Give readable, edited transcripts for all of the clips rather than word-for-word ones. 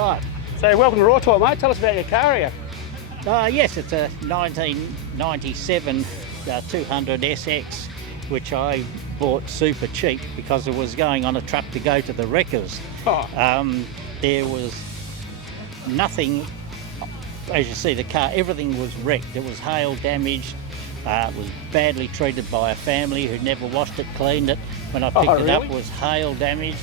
right. So welcome to Raw Talk, mate. Tell us about your car here. Yes, it's a 1997 200 SX, which I bought super cheap because it was going on a truck to go to the wreckers. Oh. There was nothing, as you see the car, everything was wrecked. It was hail damaged. It was badly treated by a family who never washed it, cleaned it. When I picked it up, it was hail damaged.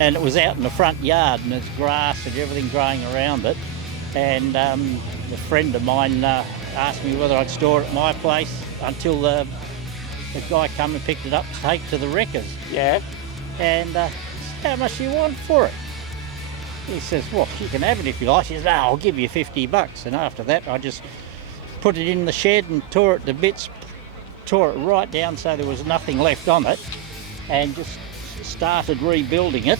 And it was out in the front yard, and there's grass and everything growing around it. And a friend of mine asked me whether I'd store it at my place until the guy come and picked it up to take to the wreckers. Yeah. And how much do you want for it? He says, well, you can have it if you like. He says, no, I'll give you $50. And after that, I just put it in the shed and tore it to bits, tore it right down so there was nothing left on it, and just started rebuilding it.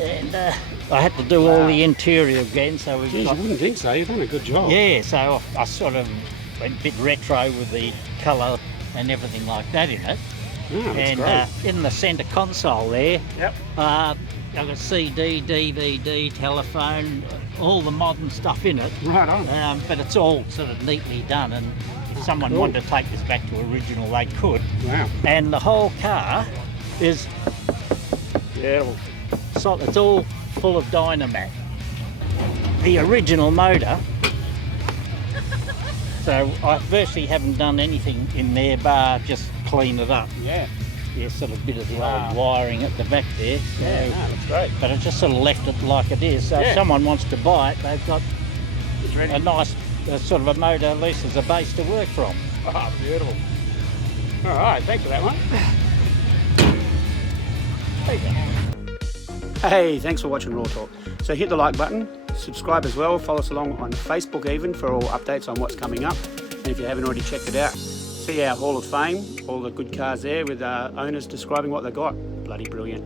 And I had to do all the interior again, so we've got... I wouldn't think so. You've done a good job. Yeah, so I sort of went a bit retro with the colour and everything like that in it. Oh, that's And great. in the centre console there, Yep. I've got CD, DVD, telephone, all the modern stuff in it. Right on. But it's all sort of neatly done, and if someone cool. wanted to take this back to original, they could. Wow. And the whole car is, Beautiful. so it's all full of Dynamat. The original motor, so I virtually haven't done anything in there bar just clean it up. Yeah. Yeah, sort of a bit of the Wow. old wiring at the back there. So, Yeah, no, that's great. but I just sort of left it like it is. So Yeah. if someone wants to buy it, they've got It's ready. a nice sort of a motor, at least as a base to work from. Oh, beautiful. All right, thanks for that one. There you go. Hey, thanks for watching Raw Talk. So hit the like button, subscribe as well, follow us along on Facebook even for all updates on what's coming up. And if you haven't already checked it out, see our Hall of Fame, all the good cars there with owners describing what they got. Bloody brilliant.